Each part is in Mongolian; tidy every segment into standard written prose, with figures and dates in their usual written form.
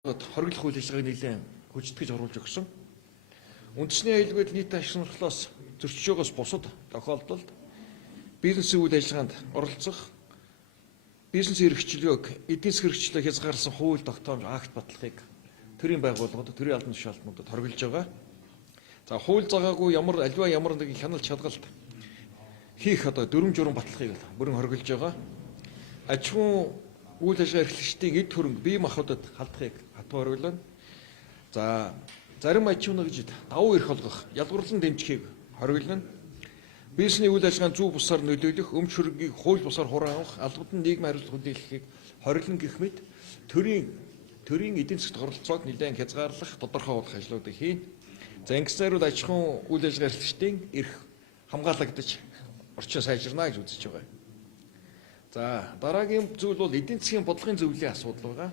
Хориглох үйл ажиллагааг нэлээд хүчтэйж оруулж өгсөн. Үндэсний аюулгүйд нийт ашиг сонирхлоос зөрчиж байгаас бусад тохиолдолд бизнесийн үйл ажиллагаанд оролцох, бизнес эрхчлөөг, эдийн засгийн эрхчлөлөг хязгаарласан хууль тогтоомж акт баталгааг төрийн байгууллагууд, төрийн албан тушаалтнуудад хориглож байгаа. За хууль заагаагүй аливаа ямар нэгэн хяналт шалгалт хийх дүрм журам баталгааг бүрэн хориглож байгаа. Аж ахуйн үйл ажиллагаа эрхлэгчдийн эд хөрөнгө бие махбодод халдахыг хатуу хориглоно. За зарим аж ахуйн нэгжид давуу эрх олгох, ялгуурлан дэмжихийг хориглоно. Бизнесний үйл ажиллагааны зөв бусаар нөлөөлөх, өмч хөрөнгийг хууль бусаар хураан авах, албадан нийгмийн хариуцлага хүлээлгэхийг хориглоно гэх мэт төрийн эдийн засгт оролцоог нэлээд хязгаарлах, тодорхойлох ажлуудыг хийн. За ингэснээр аж ахуйн үйл ажиллагаа эрхлэгчдийн эрх хамгаалагдаж орчин сайжирна гэж үзэж байгаа. За дараагийн зүйл бол эдийн засгийн бодлогын зөвлөлийн асуудал байгаа.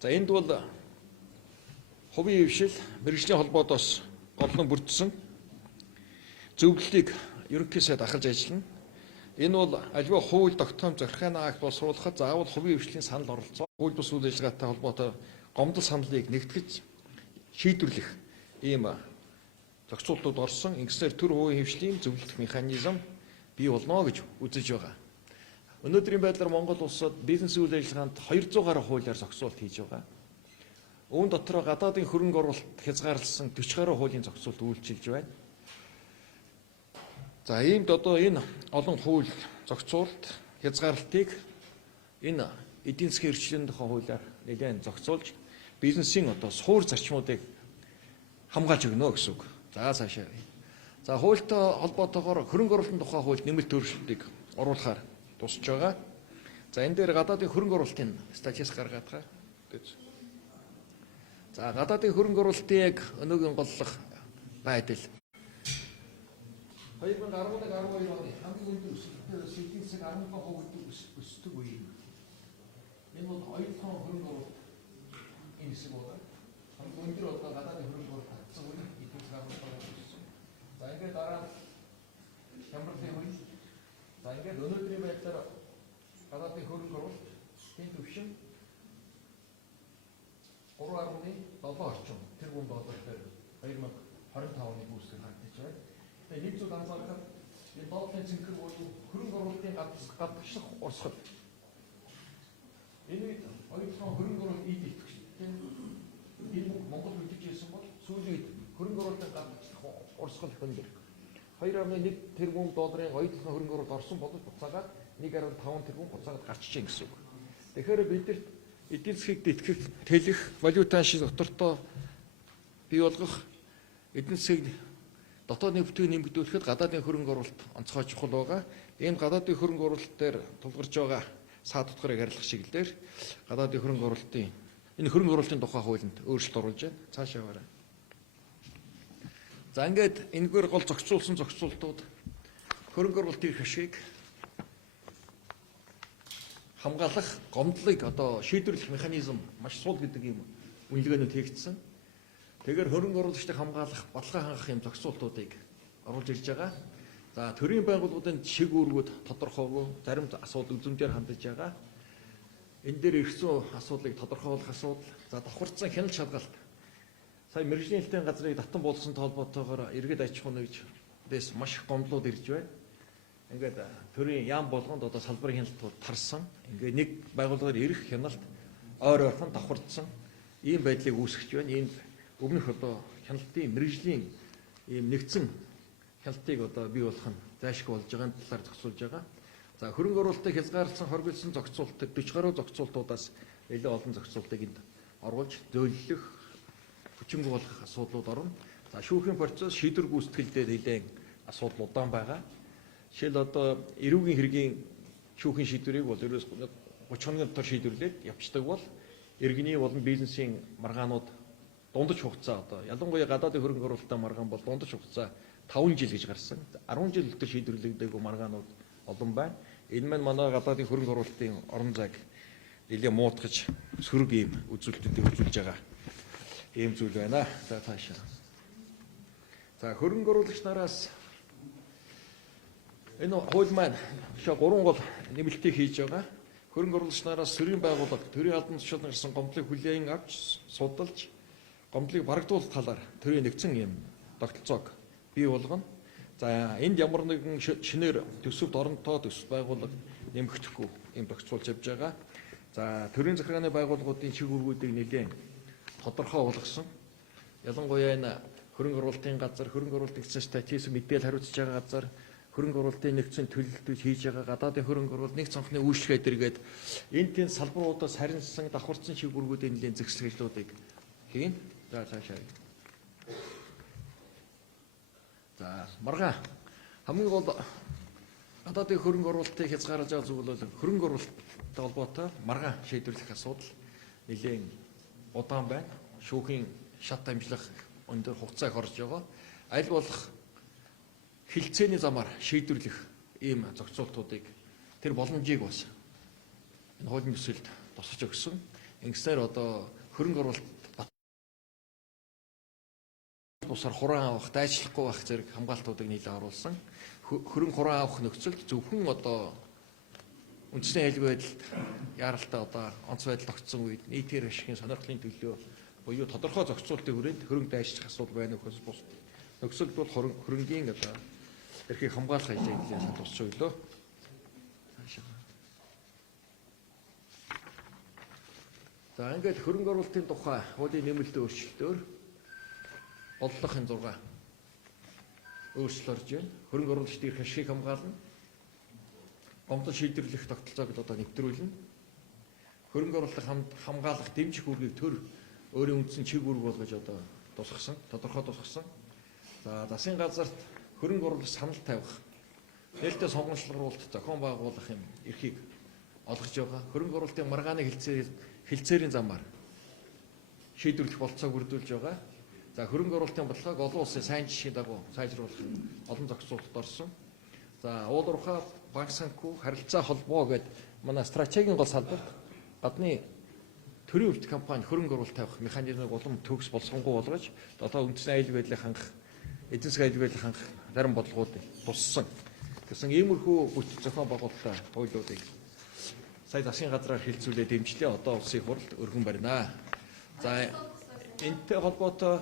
За энд бол хувийн хвшил, мэргэжлийн холбоодоос голлон бүрдсэн зөвлөлийг ерөнхий сайд ахалж ажиллана. Энэ бол аливаа хууль тогтоом захиргааны акт боловсруулахад заавал хувийн хвшлийн санал оролцоо, хууль бус үйл ажиллагаатай холбоотой гомдол саналыг нэгтгэж шийдвэрлэх ийм зохицуултууд орсон. Ингэснээр төр хувийн хвшлийн зөвлөлт механизм бий болно гэж үзэж байгаа. Өнөөдрийн байдлаар Монгол улсад бизнес үйл ажиллагаанд 200 гаруй хуулиар зохицуулт хийж байгаа. Үүн дотор гадаадын хөрөнгө оруулалт хязгаарласан 40 гаруй хуулийн зохицуулт үйлчилж байна. За иймд энэ олон хууль зохицуулт хязгаарлалтыг энэ эдийн засгийн эрхчлэлийн тухай хуулиар нэлээд зохицуулж бизнесийн суур зарчмуудыг хамгаалж өгнө гэсэн үг. За цаашаа. За хуультай холбоотойгоор хөрөнгө оруулалтын тухай хуульд нэмэлт өөрчлөлтийг оруулахаар тусч байгаа. За энэ дээр гадаадын хөрөнгө оруулалтын статистик гаргаад байгаа. За гадаадын хөрөнгө оруулалтын яг өнөөгийн голлох байдал 2011-12 оны хамгийн өндөр өсөлтөөр эдийн засаг 15% өсдөг үе. Энэ бол оюутан хөрөнгө оруулалт энэ хэсэг болоо. Хамгийн өндөр гадаадын хөрөнгө оруулалт татсан үе эдийн засаг 15% өссөн. За ингээд дараа хямралын үе. За ингээд өнөөдрийн байдлаар гадаадын хөрөнгө оруулалт энэ төвшин 3.7 орчим тэрбум доллар дээр 2025 оны бүсээр хандж байна. Тэгээд нэг зүйл анзаарахад энэ долларын цэнхэр буюу хөрөнгө оруулалтын гадагшлах урсгал энэ үед оюутан хөрөнгө оруулалт ийд итгэж энэ Монгол мэдэж ирсэн бол сүүлийн хөрөнгө оруулалтын гадагшлах урсгал хөндөр 2.1 тэрбум долларын оюутан хөрөнгө оруулалт орсон боловч буцаагаад 1.5 тэрбум буцаагаад гарчжээ гэсэн үг. Тэгэхээр бидэрт эдийн засгийг итгэх, тэлэх, валютын шиг доктортой бий болгох, эдийн засгийг дотоодны бүтээн нэмэгдүүлэхэд гадаадын хөрөнгө оруулалт онцгой чухал байгаа. Энэ гадаадын хөрөнгө оруулалт дээр тулгарч байгаа саад утгаарыг арилгах чиглэлээр гадаадын хөрөнгө оруулалтын энэ хөрөнгө оруулалтын тухай хуулинд өөрчлөлт оруулж байна. Цаашаа яваарай. За ингээд энэгээр гол зохицуулсан зохицуултууд хөрөнгө оруулалтын эрх ашигыг хамгаалах, гомдлыг шийдвэрлэх механизм маш сул гэдэг юм үнэлгээнүүд хийгдсэн. Тэгэхээр хөрөнгө оруулагчдыг хамгаалах, бодлого хангах юм зохицуултуудыг оруулж ирж байгаа. За төрийн байгууллагуудын шиг үүргүүд тодорхойгүй зарим асуудал үзмжээр хандж байгаа. Энэ дээр ирсэн асуудлыг тодорхойлох асуудал, за давхарцсан хяналт шалгалт. Сая мэргэжлийн хэлтийн газрыг татан болгосон толботоогоор иргэд аж ахуй нэгжээс маш их гомдлууд ирж байна. Ингээд төрийн яам болгонд салбарын хяналтууд тарсан. Ингээд нэг байгууллагаар ирэх хяналт ойр ойрхон давхарцсан ийм байдлыг үүсгэж байна. Энд өмнөх хяналтын мэргэжлийн ийм нэгдсэн хяналтыг бий болгох нь зайлшгүй болж байгаа талаар зохицуулж байгаа. За хөрөнгө оруулалтыг хязгаарласан хоригдсан зохицуултыг 40 гаруй зохицуултуудаас нэлээд олон зохицуултыг энд оруулж зөөлөх, хүчингүй болгох асуудлууд орно. За шүүхийн процесс шийдвэр гүйцэтгэлдээ нэлээд асуудал удаан байгаа. Жишээл эрүүгийн хэргийн шүүхийн шийдвэрийг бол ерөөс 30 хоногийн дотор шийдвэрлээд явцдаг бол иргэний болон бизнесийн маргаанууд дундаж хугацаа ялангуяа гадаадын хөрөнгө оруулалттай маргаан бол дундаж хугацаа 5 жил гэж гарсан. 10 жил дотор шийдвэрлэгдээгүй маргаанууд олон байна. Энэ маань манай гадаадын хөрөнгө оруулалтын орон зайг нэлээд муутгаж сөрөг ийм үзүүлэлтүүдийг үзүүлж байгаа ийм зүйл байна. За таашаа. За хөрөнгө оруулагч нараас энэ хууль маань 3 гол нэмэлтийг хийж байгаа. хөрөнгө оруулагч нараас төрийн байгууллага төрийн албан тушаалд гарсан гомдлыг хүлээн авч судалж гомдлыг барагдуулах талаар төрийн нэгдсэн юм тогтолцоог бий болгоно. За энд ямар нэгэн шинээр төсөвт оронтой төсөв байгууллага нэмэгдэхгүй юм тогтцуулж явж байгаа. За төрийн захиргааны байгууллагуудын чиг үүргүүдийг нэлээд тодорхой болгосон. Ялангуяа энэ хөрөнгө оруулалтын газар, хөрөнгө оруулалт нэгдсэн статистик мэдээлэл хариуцж байгаа газар, хөрөнгө оруулалтын нэгдсэн төлөлтөд хийж байгаа гадаадын хөрөнгө оруулалт нэг цонхны үйлчлэгээ дэргээд энэ тийм салбаруудаас харинсан давхарцсан чиг үүргүүдийн нэлээд зэгсгэлүүдийг хийн. За цаашаа. За маргаан хамгийн гол гадаадын хөрөнгө оруулалтыг хязгаарлаж байгаа зүйл бол хөрөнгө оруулалттай холбоотой маргаан шийдвэрлэх асуудал нэлээд удаан байна. Шүүхийн шат амжлах өндөр хугацааг орж байгаа. Аль болох хилцээний замаар шийдвэрлэх ийм зохицуултуудыг тэр боломжийг бас энэ хуулийн төсөлд тусгаж өгсөн. Ингэснээр одоо хөрөнгө оруулалт бусаар хураан авах, дайчлахгүй байх зэрэг хамгаалтуудыг нийлээ оруулсан. Хөрөнгө хураан авах нөхцөлд зөвхөн одоо үндэсний аюулгүй байдалд яаралтай одоо онц байдал тогтсон үед нийтээр ашигын сонирхлын төлөө буюу тодорхой зохицуултын хүрээнд хөрөнгө дайчлах асуудал байна гэхээс бус. Нөхцөлд бол хөрөнгийн одоо эрхийг хамгаалах ажлыг нэлээд тусч өглөө. За ингээд хөрөнгө оруулалтын тухай хуулийн нэмэлт өөрчлөлтөөр оллохын 6 өөрчлөлт орж байна. Хөрөнгө оруулагчдын эрх ашигыг хамгаална. Гомдол шийдвэрлэх тогтолцоог одоо нэвтрүүлнэ. Хөрөнгө оруулалтыг хамгаалах дэмжих үүргийг төр өөрийн үндсэн чиг үүрэг болгож одоо тусгасан, тодорхой тусгасан. За засгийн газарт хөрөнгө оруулалт санал тавих, нээлттэй сонгогчлагруулалт зохион байгуулах юм эрхийг олгож байгаа. Хөрөнгө оруулалтын маргааны хилцээрийн замаар шийдвэрлэх болцоог бүрдүүлж байгаа. За хөрөнгө оруулалтын бодлогыг олон улсын сайн жишгийн дагуу сайжруулах олон зохицуулалт орсон. За уулуурхай банк санхүү харилцаа холбоо гэдэг манай стратегийн гол салбарт гадны төрийн үйлдвэрлэх компани хөрөнгө оруулалт тавих механизмыг улам төгс болсонгүй болгож одоо үндэсний аюулгүй байдлыг хангах, эдийн засгийн аюулгүй байдлыг хангах зарим бодлогуудыг туссан гэсэн иймэрхүү бүт зохион байгуулалттай хуулиудыг сая засгийн газраар хилцүүлээд дэмжлээ. Одоо улсын хурлд өргөн барина. За энэтэй холбоотой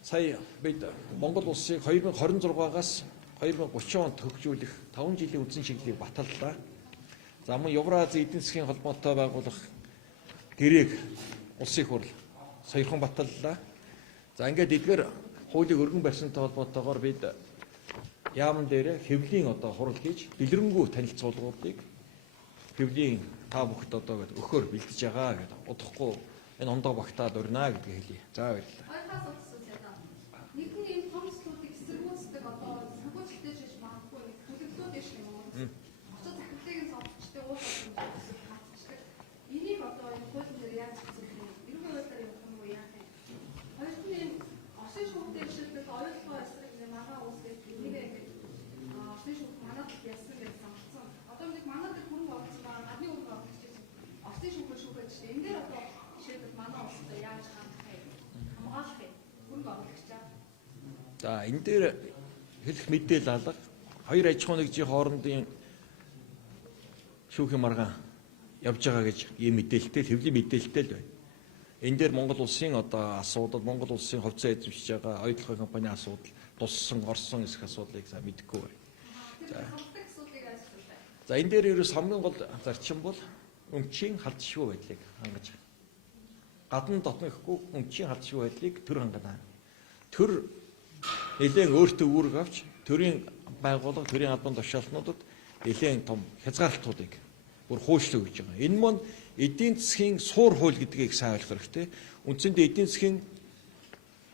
сая бид Монгол улсыг 2026-аас 2030 онд хөгжүүлэх 5 жилийн үндсэн чиглэлийг баталлаа. За мөн Евразийн эдийн засгийн холбоотой байгуулах гэрээг улсын хурл саяхан баталлаа. За ингээд эдгээр хуулийг өргөн барьсантай холбоотойгоор бид яамн дээр хэвлийн одоо хурал хийж дэлгэрэнгүй танилцуулгуудыг хэвлийн та бүхэд одоо өгөхөөр бэлдэж байгаа гэдэг. Удахгүй энэ ондоо багтаад урина гэдгийг хэлье. За баярлалаа. Нэгэн ийм томслуудыг эсэргүүцдэг одоо санхүүжилттэй шиш магадгүй төлөвлөлт дэш юм уу? Очоод захирлын сонсчтой уулзсан хатчихдаг. Энийг одоо энэ хуулийн дээр яаж хэвлэх вэ? Иргэн байдлаар явах юм уу яах вэ? Хоёрт нь осын шүүхтэй шилдэг ойлгоо эсрэг манай улс гэдэг энийг ингээд осын шүүх манад яасан гэж санагдсан. Одоо нэг манад хөрөнгө оруулсан байгаа гадны хөрөнгө оруулагч осын шүүхөөр шүүхэд чинь энэ дээр одоо жишээлбэл манай улстай яаж хандах вэ? Хамгаалах вэ? Хөрөнгө оруулагчаа. За энэ дээр хэлэх мэдээлэл алга хоёр аж ахуйн нэгжийн хоорондын шүүхийн маргаан явж байгаа гэж ийм мэдээлэлтэй, хэвлийн мэдээлэлтэй л байна. Энэ дээр Монгол улсын одоо асуудал, Монгол улсын хувьцаа эзэмшиж байгаа оюутлогын компанийн асуудал, туссан, орсон эсэх асуудлыг сайн мэдэхгүй байна. За энэ дээр ерөөс хамгийн гол зарчим бол өмчийн халдшгүй байдлыг хангаж байгаа. Гадна дотно гэхгүй өмчийн халдшгүй байдлыг төр хангана. Төр нэлээд өөртөө үүрэг авч төрийн байгууллага, төрийн албан тушаалтнуудад нэлээд том хязгаарлалтуудыг бүр хуульчлаг гэж байгаа. Энэ мөн эдийн засгийн суур хууль гэдгийг сайн ойлгох хэрэгтэй. Үндсэндээ эдийн засгийн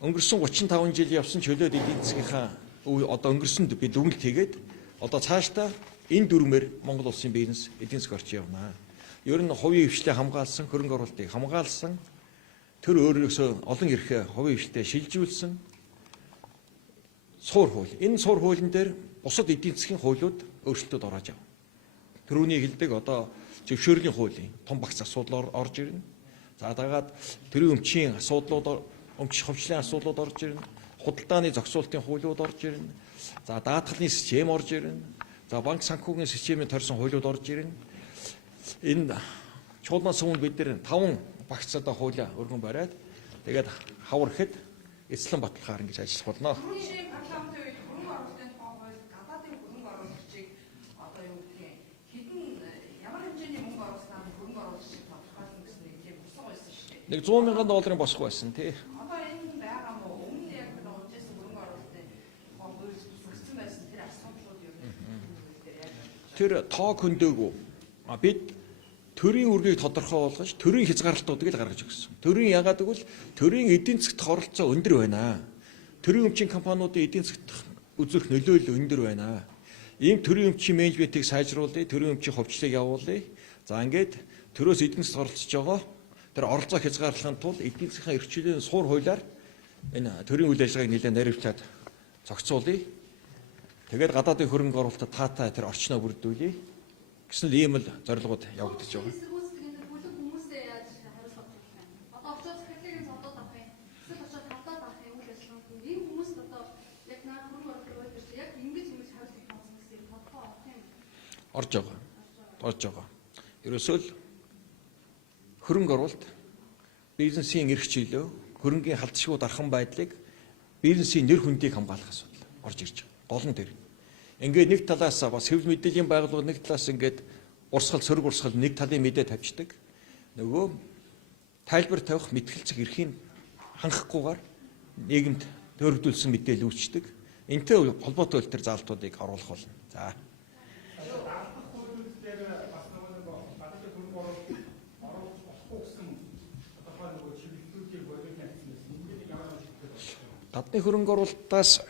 өнгөрсөн 35 жил явсан чөлөөт эдийн засгийнхаа одоо өнгөрсөнд бид дүгнэлт хийгээд одоо цаашдаа энэ дүрмээр Монгол улсын бизнес эдийн засаг орчин явна. Ер нь хувийн хвшлээ хамгаалсан, хөрөнгө оруулалтыг хамгаалсан, төр өөрөөсөө олон эрхээ хувийн хвшлээ шилжүүлсэн суур хууль. Энэ суур хуулийн дээр бусад эдийн засгийн хуулиуд өөрчлөлтөд орж авна. Төрөний хэлдэг одоо зөвшөөрлийн хуулийн том багц асуудал орж ирнэ. За дагаад төрийн өмчийн асуудлууд, өмч хөвчлийн асуудлууд орж ирнэ. Худалдааны зохицуулалтын хуулиуд орж ирнэ. За даатгалын систем орж ирнэ. За банк санхүүгийн системийн торьсон хуулиуд орж ирнэ. энэ чуулганаас өмнө бид нэр 5 багц одоо хуулиа өргөн бариад тэгээд хавар ихэд эцлэн баталгаар ингэж ажиллах болно. Түрүүний парламентын үед хөрөнгө оруулалтын тухай хууль гадаадын хөрөнгө оруулагчийг одоо юу гэдгийг хэдэн ямар хэмжээний мөнгө оруулснаар хөрөнгө оруулагчийг тодорхойлно гэсэн нэг тийм босго байсан шүү дээ. Нэг 100 мянган долларын босго байсан тий. Одоо энэ байгаа мó өмнө яг нэг унжсэн хөрөнгө оруулалтын хууль зөвсгсөн байсан тэр асуумжууд юу гэдэг. Тэр тоо хөндөөгүй. Бид төрийн үргийг тодорхой болгож төрийн хязгаарлалтуудыг л гаргаж өгсөн. Төрийн яагаад гэвэл төрийн эдийн засгт оролцоо өндөр байна. Төрийн өмчийн компаниудын эдийн засгт үзүүлэх нөлөөлөл өндөр байна. Ийм төрийн өмчийн менежментийг сайжруулъя, төрийн өмчийн хувьчлалыг явуулъя. За ингээд төрөөс эдийн засгт оролцож байгаа тэр оролцоо хязгаарлахын тулд эдийн засгийн эрхчлэлийн суур хуулиар энэ төрийн үйл ажиллагааг нэлээд наривчлаад зохицуулъя. Тэгээд гадаадын хөрөнгө оруулалтад таатай тэр орчноо бүрдүүлье гэсэн ийм л зорилгууд явагдаж байгаа. Эсэргүүцэтгэнд бүлэг хүмүүсээ яаж хариуцлага тавих юм? Одоо очоод захирлыг зодоод авах юм. Эсвэл очоод хавдаад авах юм үйл ажиллагаанд ийм хүмүүст одоо яг наа хөрөнгө оруулалт гэж яг ингэж хариуцлага тавьсан гэсэн тодорхой авах юм. Орж байгаа. Ерөөсөө л хөрөнгө оруулалт бизнесийн эрх чөлөө, хөрөнгийн халдшгүй дархан байдлыг бизнесийн нэр хүндийг хамгаалах асуудал орж ирж байгаа. Гол нь тэр. Ингээд нэг талаас бас хэвлэл мэдээллийн байгууллага нэг талаас ингээд урсгал сөрөг урсгал нэг талын мэдээ тавьчихдаг. Нөгөө тайлбар тавих мэтгэлцэх эрхийг хангахгүйгээр нийгэмд төрөгдүүлсэн мэдээлэл үүсчдэг. Энтэй холбоотой тэр заалтуудыг оруулах болно. За. Гадны хөрөнгө оруулалтаас